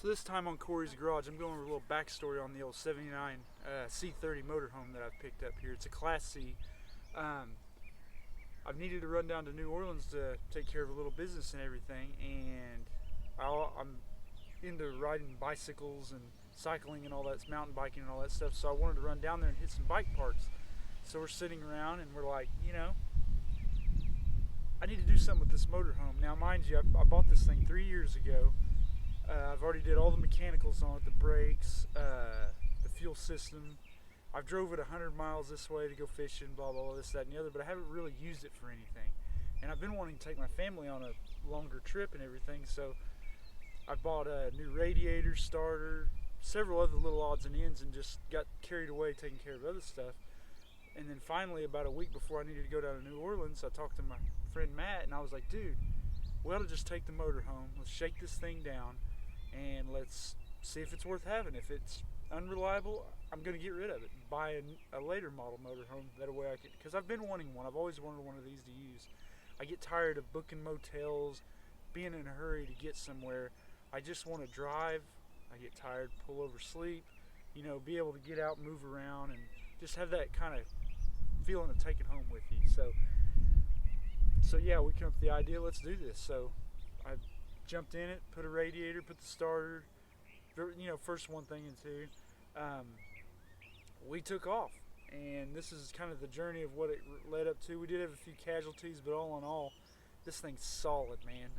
So this time on Corey's Garage, I'm going over a little backstory on the old 79 C30 motorhome that I've picked up here. It's a Class C. I've needed to run down to New Orleans to take care of a little business and everything, and I'm into riding bicycles and cycling and all that, mountain biking and all that stuff, so I wanted to run down there and hit some bike parts. So we're sitting around and we're like, you know, I need to do something with this motorhome. Now mind you, I bought this thing 3 years ago. I've already did all the mechanicals on it, the brakes, the fuel system. I've drove it 100 miles this way to go fishing, blah, blah, blah, this, that, and the other, but I haven't really used it for anything. And I've been wanting to take my family on a longer trip and everything, so I bought a new radiator, starter, several other little odds and ends, and just got carried away taking care of other stuff. And then finally, about a week before I needed to go down to New Orleans, I talked to my friend Matt, and I was like, dude, we ought to just take the motorhome, let's shake this thing down, and let's see if it's worth having. If it's unreliable, I'm going to get rid of it and buy a later model motorhome. That way I could, because I've been wanting one. I've always wanted one of these to use. I get tired of booking motels, being in a hurry to get somewhere. I just want to drive. I get tired, pull over, sleep, you know, be able to get out, move around, and just have that kind of feeling of taking home with you. So yeah, we came up with the idea, let's do this. So I jumped in it, put a radiator, put the starter, you know, first one thing and two. We took off, and this is kind of the journey of what it led up to. We did have a few casualties, but all in all, this thing's solid, man.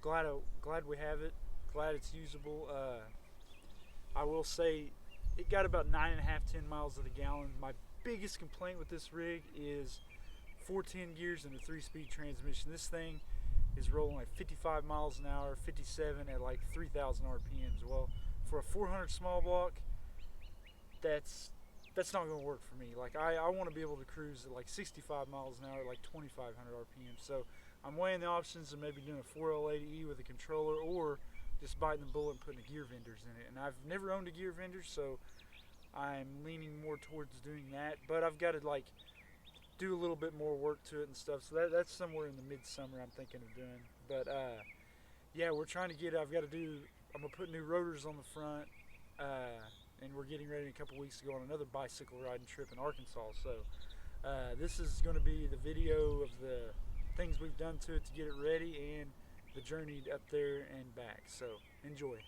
Glad we have it. Glad it's usable. I will say it got about 9.5, 10 miles to the gallon. My biggest complaint with this rig is 410 gears and a 3-speed transmission. This thing is rolling like 55 miles an hour, 57 at like 3,000 RPMs. Well, for a 400 small block, that's not going to work for me. Like I want to be able to cruise at like 65 miles an hour, like 2,500 RPMs. So I'm weighing the options of maybe doing a 4L80E with a controller, or just biting the bullet and putting a gear vendors in it. And I've never owned a gear vendor, so I'm leaning more towards doing that. But I've got to like do a little bit more work to it and stuff. So that's somewhere in the midsummer I'm thinking of doing. But yeah, we're trying to get. I'm gonna put new rotors on the front, and we're getting ready in a couple weeks to go on another bicycle riding trip in Arkansas. So this is going to be the video of the things we've done to it to get it ready, and the journey up there and back. So enjoy.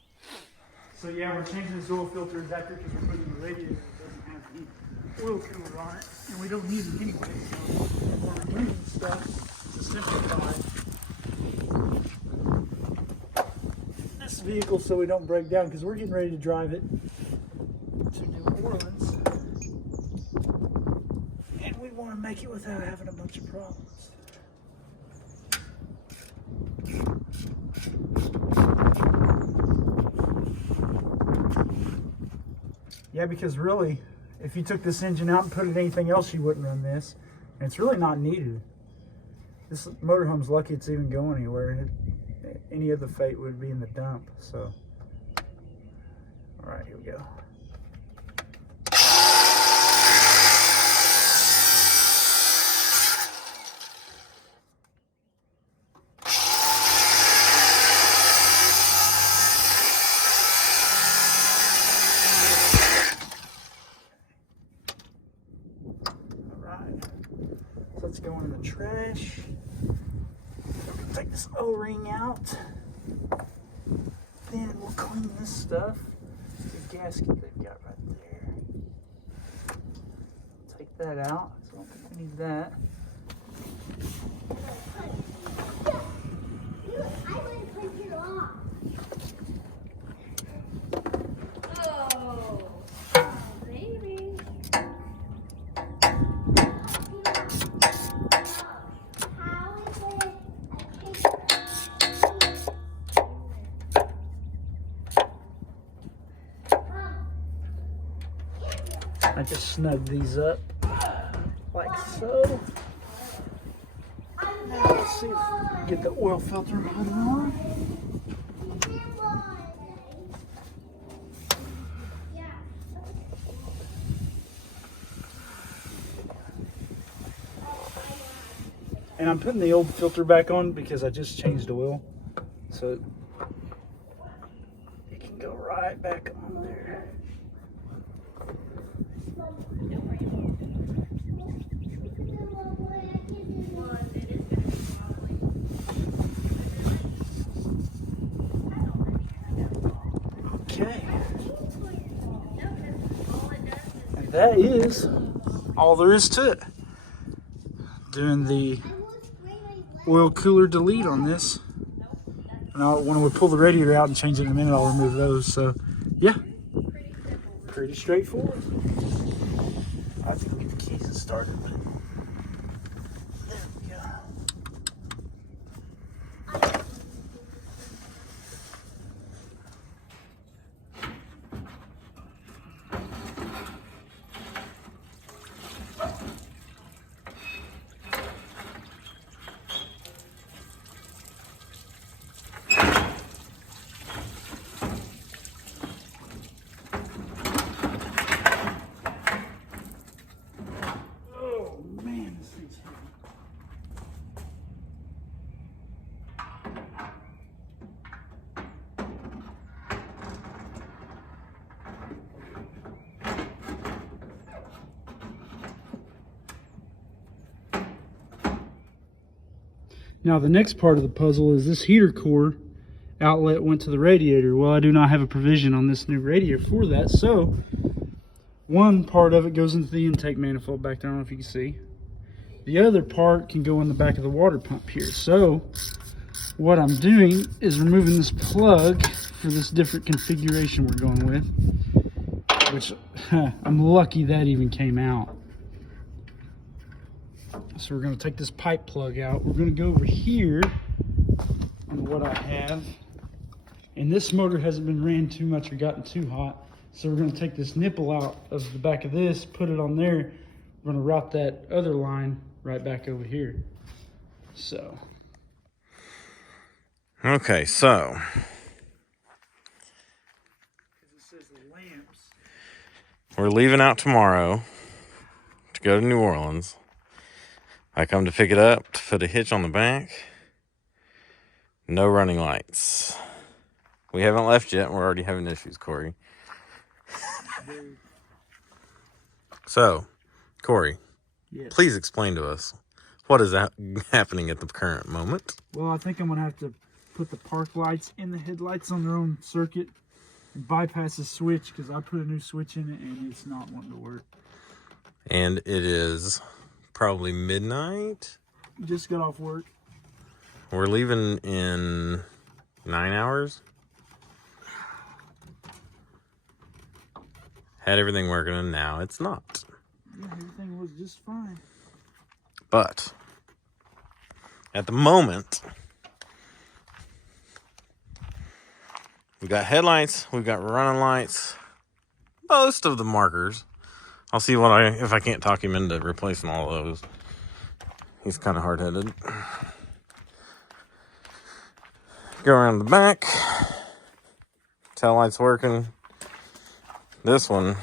So yeah, we're changing this oil filter adapter because we're putting the radiator that doesn't have the oil cooler on it, and we don't need it anyway. So we're removing stuff to simplify this vehicle so we don't break down, because we're getting ready to drive it to New Orleans, and we want to make it without having a bunch of problems. Yeah, because really, if you took this engine out and put it anything else, you wouldn't run this, and it's really not needed. This motorhome's lucky it's even going anywhere. Any other fate would be in the dump. So, all right, here we go. So let's go in the trash. Take this O-ring out. Then we'll clean this stuff. The gasket they've got right there. Take that out. So I don't think we need that. I just snug these up like so. Now let's see if we can get the oil filter put on. And I'm putting the old filter back on because I just changed oil. So go right back on there. Okay. And that is all there is to it. Doing the oil cooler delete on this. And when we pull the radiator out and change it in a minute, I'll remove those. So, yeah, pretty straightforward. I have to go get the keys and start it. There we go. Now the next part of the puzzle is this heater core outlet went to the radiator. Well, I do not have a provision on this new radiator for that, so one part of it goes into the intake manifold back there. I don't know if you can see. The other part can go in the back of the water pump here. So what I'm doing is removing this plug for this different configuration we're going with, which I'm lucky that even came out. So we're going to take this pipe plug out. We're going to go over here on what I have. And this motor hasn't been ran too much or gotten too hot. So we're going to take this nipple out of the back of this, put it on there. We're going to route that other line right back over here. So. Okay, so. It says the lamps. We're leaving out tomorrow to go to New Orleans. I come to pick it up to put a hitch on the back. No running lights. We haven't left yet. We're already having issues, Corey. So, Corey, yes. Please explain to us what is happening at the current moment. Well, I think I'm going to have to put the park lights in the headlights on their own circuit and bypass the switch because I put a new switch in it and it's not wanting to work. And it is probably midnight. Just got off work. We're leaving in 9 hours. Had everything working and now it's not. Yeah, everything was just fine. But at the moment, we got headlights, we've got running lights, most of the markers. I'll see if I can't talk him into replacing all of those. He's kind of hard-headed. Go around the back. Tail light's working. This one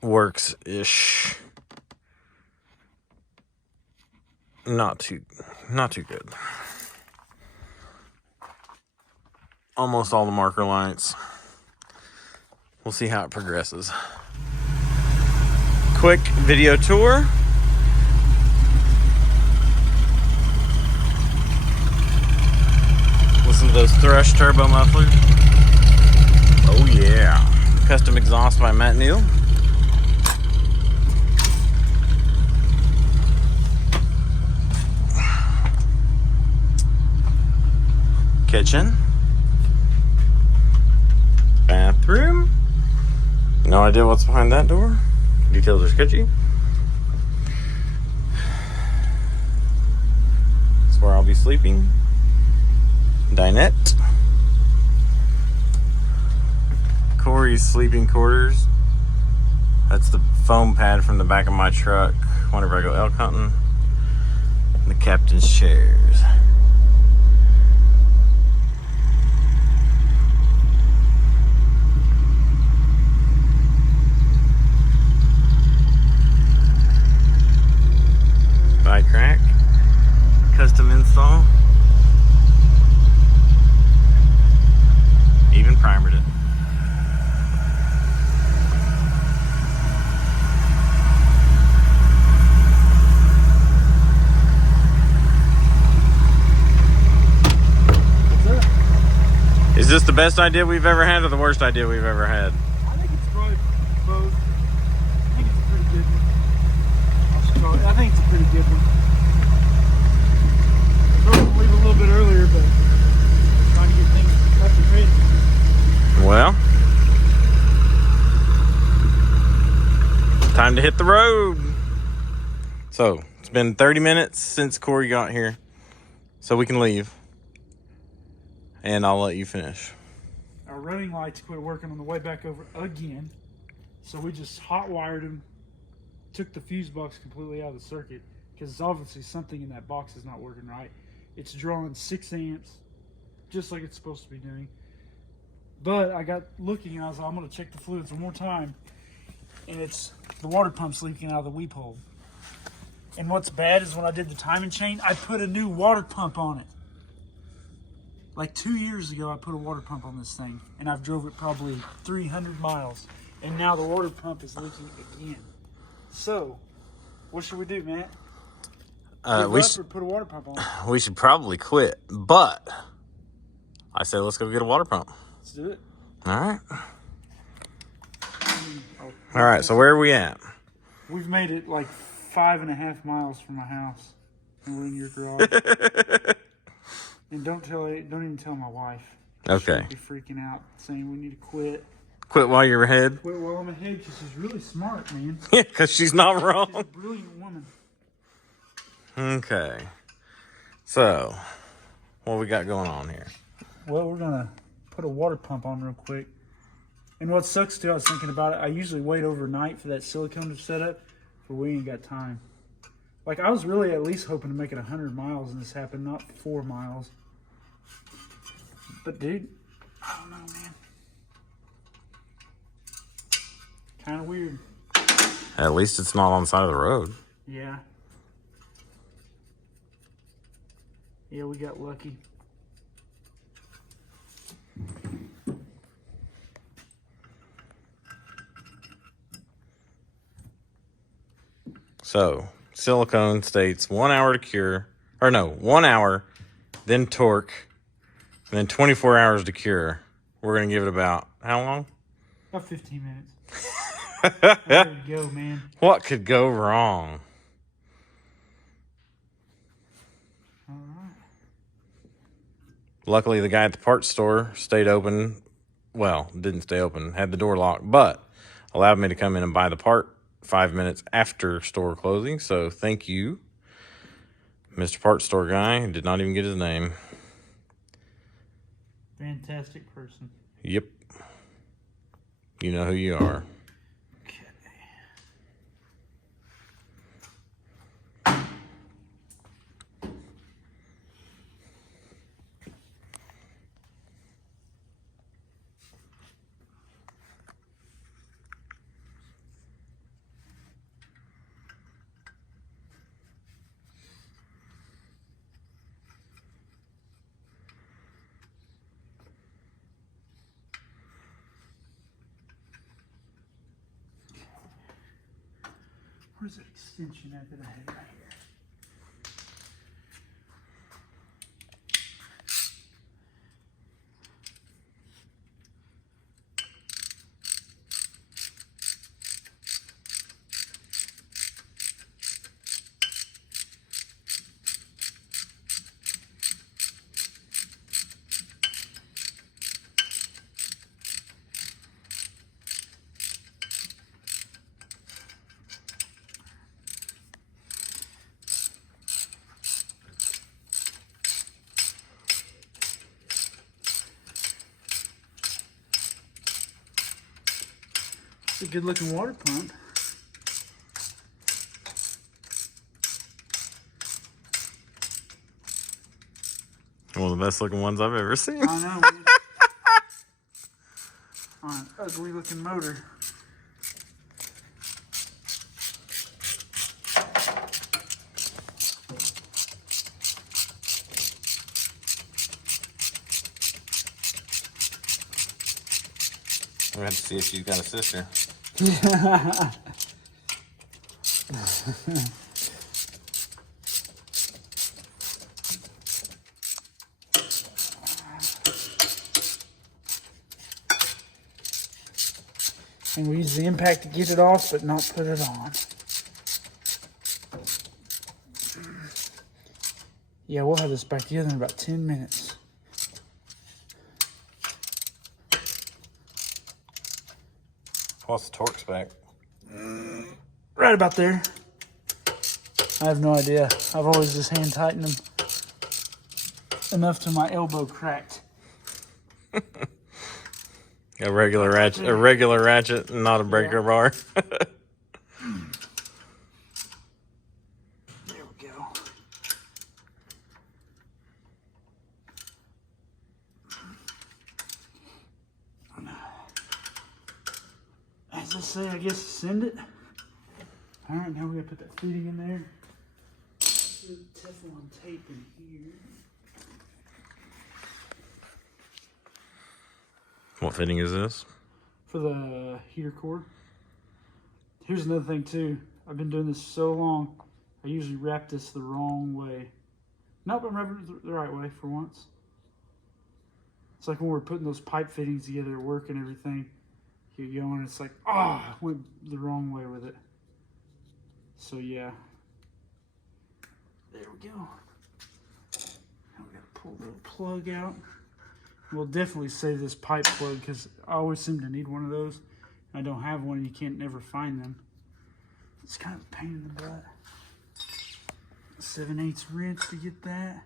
works-ish. Not too good. Almost all the marker lights. We'll see how it progresses. Quick video tour. Listen to those Thrush turbo mufflers. Oh yeah. Custom exhaust by Matt Neal. Kitchen. Bathroom. No idea what's behind that door. Details are sketchy. That's where I'll be sleeping. Dinette. Corey's sleeping quarters. That's the foam pad from the back of my truck whenever I go elk hunting. And the captain's chairs. Bike rack. Custom install. Even primered it. Is this the best idea we've ever had or the worst idea we've ever had? I think it's probably both. I think it's a pretty good one. I think it's a pretty good one. Probably leave a little bit earlier, but trying to get things up and ready. Well, time to hit the road. So, it's been 30 minutes since Corey got here, so we can leave. And I'll let you finish. Our running lights quit working on the way back over again. So we just hot wired them, took the fuse box completely out of the circuit because obviously something in that box is not working right. It's drawing 6 amps, just like it's supposed to be doing. But I got looking and I was like, I'm going to check the fluids one more time. And it's the water pump's leaking out of the weep hole. And what's bad is when I did the timing chain, I put a new water pump on it. Like 2 years ago, I put a water pump on this thing, and I've drove it probably 300 miles, and now the water pump is leaking again. So, what should we do, Matt? We should put a water pump on. We should probably quit, but I say let's go get a water pump. Let's do it. All right. All right. So where are we at? We've made it like 5.5 miles from my house, and we're in your garage. And don't even tell my wife. Okay. She'll be freaking out, saying we need to quit. Quit while you're ahead? Quit while I'm ahead, because she's really smart, man. Yeah, because she's not wrong. She's a brilliant woman. Okay. So, what we got going on here? Well, we're going to put a water pump on real quick. And what sucks, too, I was thinking about it, I usually wait overnight for that silicone to set up, but we ain't got time. Like, I was really at least hoping to make it 100 miles, and this happened, not 4 miles. But, dude, I don't know, man. Kind of weird. At least it's not on the side of the road. Yeah. Yeah, we got lucky. So, silicone states 1 hour to cure. Or no, 1 hour, then torque, and then 24 hours to cure. We're going to give it about, how long? About 15 minutes. There you go, man. What could go wrong? All right. Luckily, the guy at the parts store stayed open. Well, didn't stay open, had the door locked, but allowed me to come in and buy the part 5 minutes after store closing. So thank you, Mr. Parts Store guy. Did not even get his name. Fantastic person. Yep. You know who you are. Okay. Where's that extension at that I had right here? It's a good looking water pump. One of the best looking ones I've ever seen. I know, man. On an ugly looking motor. We have to see if she's got a sister. And we use the impact to get it off, but not put it on. Yeah, we'll have this back together in about 10 minutes. What's the torque spec? Right about there. I have no idea. I've always just hand tightened them enough to my elbow cracked. A regular ratchet, not a breaker bar. There we go. As I say, I guess send it. All right, now we gotta put that fitting in there. Teflon tape in here. What fitting is this? For the heater core. Here's another thing too. I've been doing this so long, I usually wrap this the wrong way. Nope, I'm wrapping it the right way for once. It's like when we're putting those pipe fittings together at work and everything. You go and it's like, I went the wrong way with it. So yeah. There we go. Now we gotta pull the little plug out. We'll definitely save this pipe plug because I always seem to need one of those. I don't have one and you can't never find them. It's kind of a pain in the butt. 7/8 wrench to get that.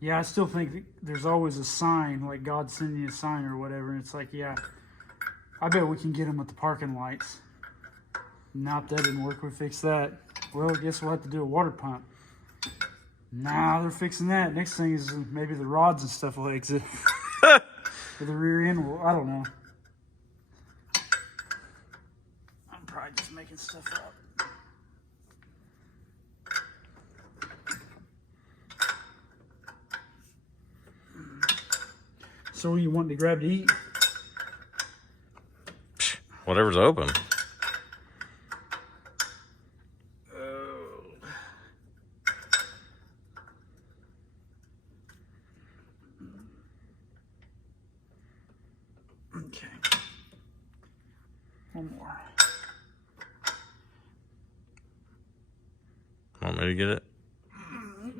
Yeah, I still think there's always a sign, like God sending you a sign or whatever. And it's like, yeah, I bet we can get them with the parking lights. Nope, that didn't work. We fixed that. Well, I guess we'll have to do a water pump. Nah, they're fixing that. Next thing is maybe the rods and stuff will exit. Or the rear end will, I don't know. I'm probably just making stuff up. So what are you wanting to grab to eat? Whatever's open. Okay. One more. Want me to get it?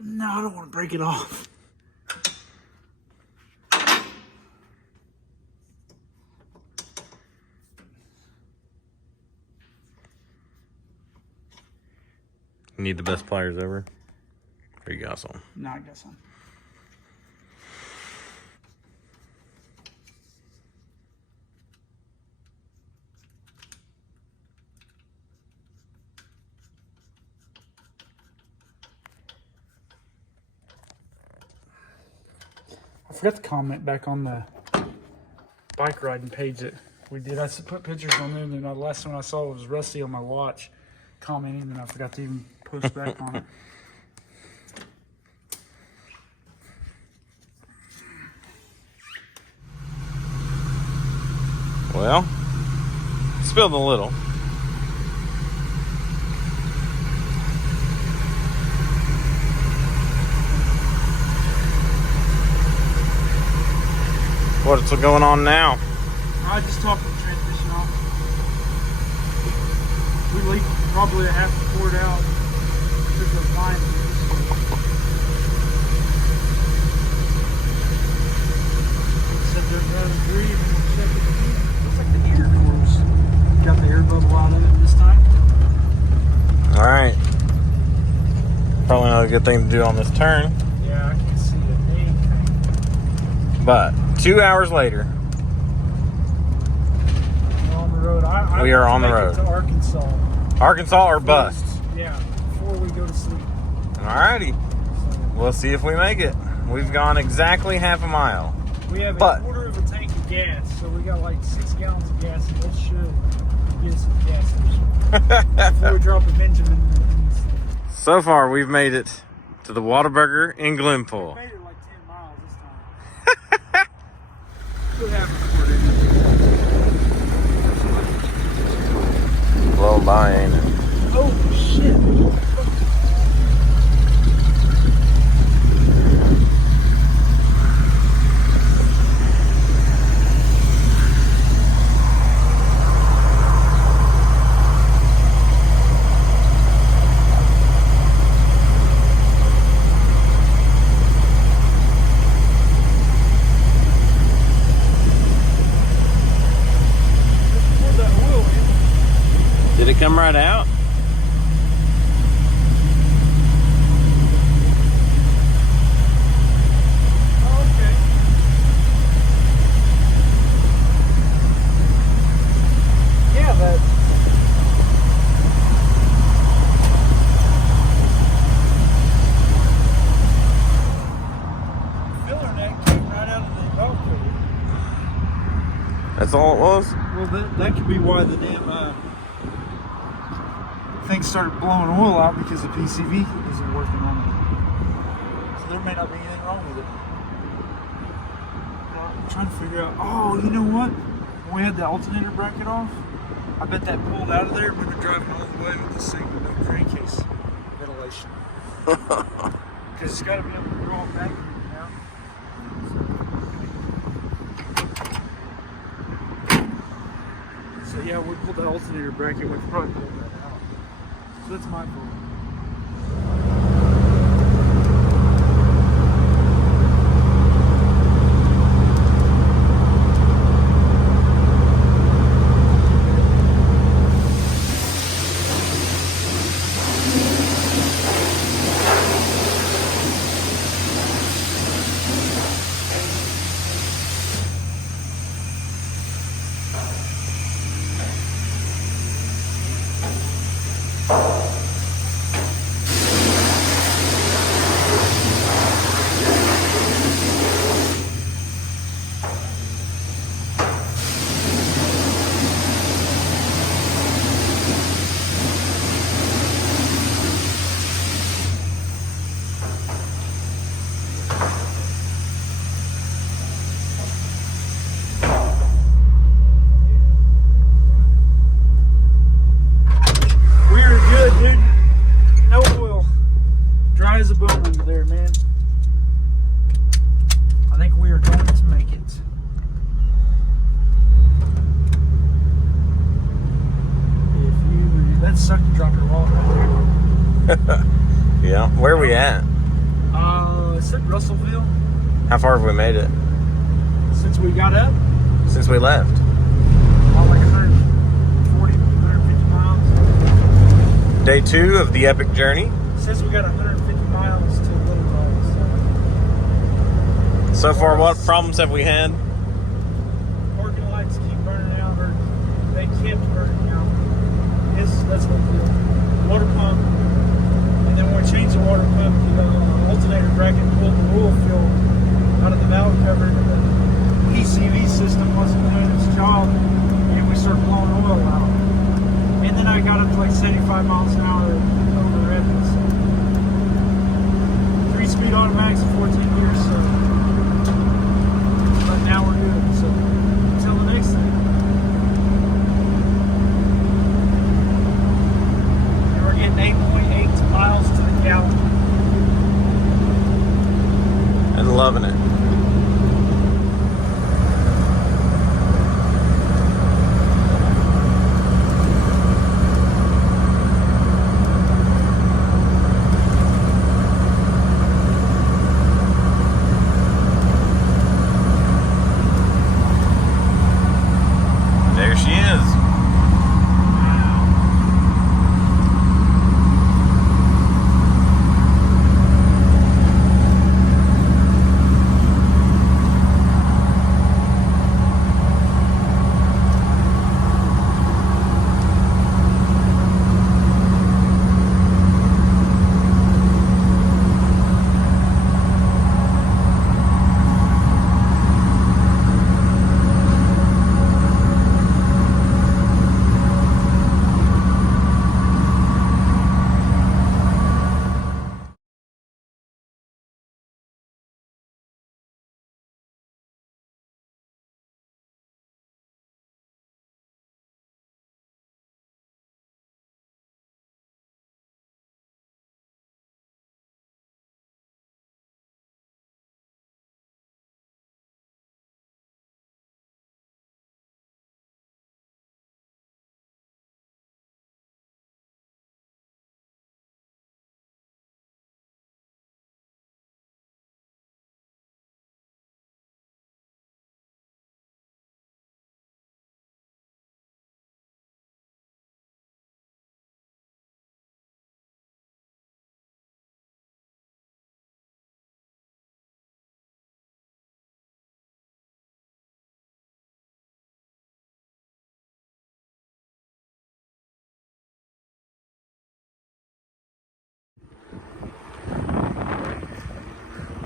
No, I don't want to break it off. Need the best pliers ever? Or you got some? No, I got some. I forgot to comment back on the bike riding page that we did. I put pictures on there, and then the last one I saw was Rusty on my watch commenting, and I forgot to even post back on it. Well, spilled a little. What's going on now? I just topped the transmission off. We leaked probably a half a quart out. Took the line. Said they're running breathe and we'll check it again. Looks like the air core's got the air bubble out of it this time. Alright. Probably not a good thing to do on this turn. Yeah, I can see a thing. But 2 hours later, We're on the road. We are on the road. To Arkansas. Arkansas or bust. Yeah, before we go to sleep. Alrighty. We'll see if we make it. We've gone exactly half a mile. We have a quarter of a tank of gas, so we got like 6 gallons of gas, and that should get us a gas station before we drop a Benjamin. So far, we've made it to the Whataburger in Glenpool. We made it like 10 miles this time. What happened for it? Blown by, ain't it? Oh shit! Did it come right out? Oh, okay. Yeah, that. Filler neck came right out of the valve cover. That's all it was? Well, that could be why the damn things started blowing oil out, because the PCV isn't working on it. So there may not be anything wrong with it. I'm trying to figure out. Oh, you know what? When we had the alternator bracket off, I bet that pulled out of there. We've been driving all the way with this thing with no crankcase ventilation. Because it's got to be able to draw it back now. So yeah, we pulled the alternator bracket. We probably pulled that out. So that's my fault. As a bone under there, man. I think we are going to make it. That sucked to drop your wallet right there. Yeah. Where are we at? It said Russellville. How far have we made it? Since we got up? Since we left? About like 140, 150 miles. Day 2 of the epic journey. Since we got 150 miles to Little Rock. So far, what problems have we had? Parking lights keep burning out, or they kept burning out. That's what the water pump. And then when we changed the water pump, the alternator bracket pulled the oil fill out of the valve cover. The PCV system wasn't doing its job, and we started blowing oil out. And then I got up to like 75 miles an hour over Evans. 3-speed automatics in 14 years, so. But now we're good, so until the next thing. And we're getting 8.8 miles to the gallon. And loving it.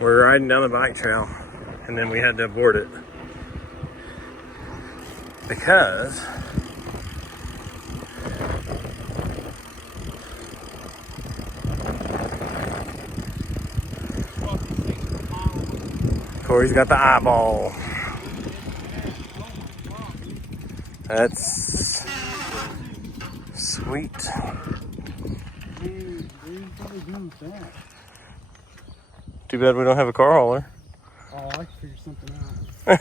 We're riding down the bike trail, and then we had to abort it because Corey's got the eyeball. That's sweet. Too bad we don't have a car hauler. Oh, I can figure something out.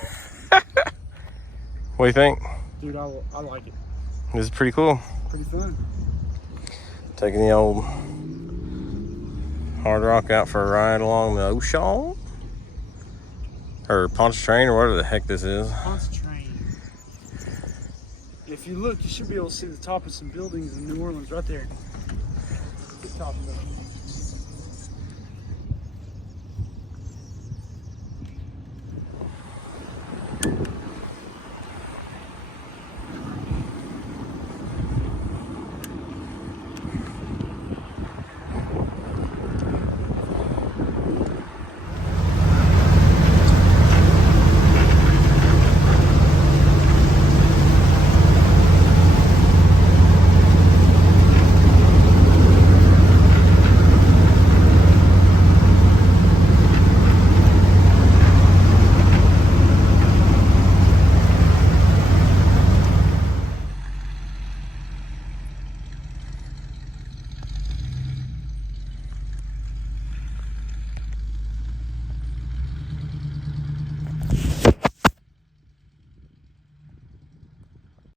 What do you think? Dude, I like it. This is pretty cool. Pretty fun. Taking the old Hard Rock out for a ride along the ocean. Or Pontchartrain, or whatever the heck this is. Pontchartrain. If you look, you should be able to see the top of some buildings in New Orleans right there. The top of them.